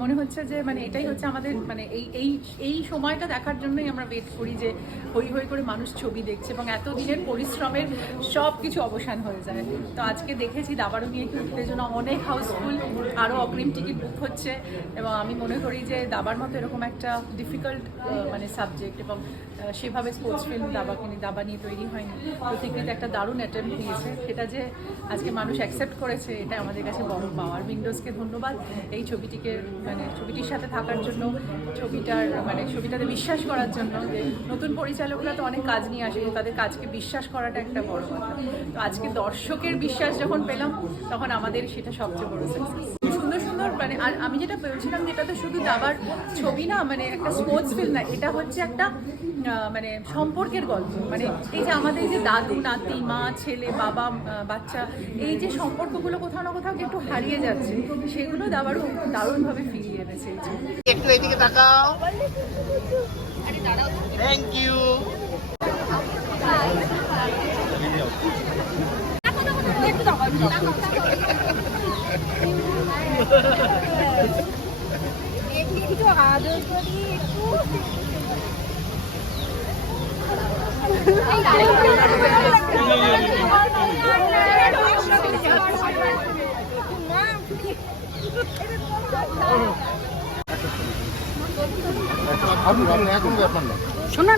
মনে হচ্ছে যে মানে এটাই হচ্ছে আমাদের মানে এই সময়টা দেখার জন্যই আমরা ওয়েট করি যে হই হই করে মানুষ ছবি দেখছে এবং এত দিনের পরিশ্রমের সব কিছু অবসান হয়ে যায়। তো আজকে দেখেছি দাবারও নিয়ে একটু উত্তেজনা, অনেক হাউসফুল, আরও অগ্রিম টিকিট বুক হচ্ছে এবং আমি মনে করি যে দাবার মতো এরকম একটা ডিফিকাল্ট মানে সাবজেক্ট এবং সেভাবে স্পোর্টস ফিল্ম দাবা নিয়ে তৈরি হয়নি। প্রতিকৃতি একটা দারুণ অ্যাটেম্প্ট নিয়েছে, সেটা যে আজকে মানুষ অ্যাকসেপ্ট করেছে এটা আমাদের কাছে বড় পাওয়ার। উইন্ডোজকে ধন্যবাদ এই ছবিটিকে মানে ছবিটির সাথে থাকার জন্য, ছবিটাতে বিশ্বাস করার জন্য। যে নতুন পরিচালকরা তো অনেক কাজ নিয়ে আসে, তাদের কাজকে বিশ্বাস করাটা একটা বড় কথা। তো আজকে দর্শকের বিশ্বাস যখন পেলাম তখন আমাদের সেটা সবচেয়ে বড় সাকসেস। সুন্দর সুন্দর মানে আর আমি যেটা বলছিলাম যে এটা তো শুধু দাবার ছবি না, মানে একটা স্পোর্টস ফিল্ম না, এটা হচ্ছে একটা মানে সম্পর্কের গল্প। মানে এই যে আমাদের এই যে দাদু নাতি, মা ছেলে, বাবা বাচ্চা, এই যে সম্পর্কগুলো কোথাও না কোথাও একটু হারিয়ে যাচ্ছে, সেগুলো দারুণভাবে ফিরিয়ে এনেছে। একটু এদিকে তাকাও। Thank you. একটু আদর করি একটু। এখন ব্যাপার না শোনা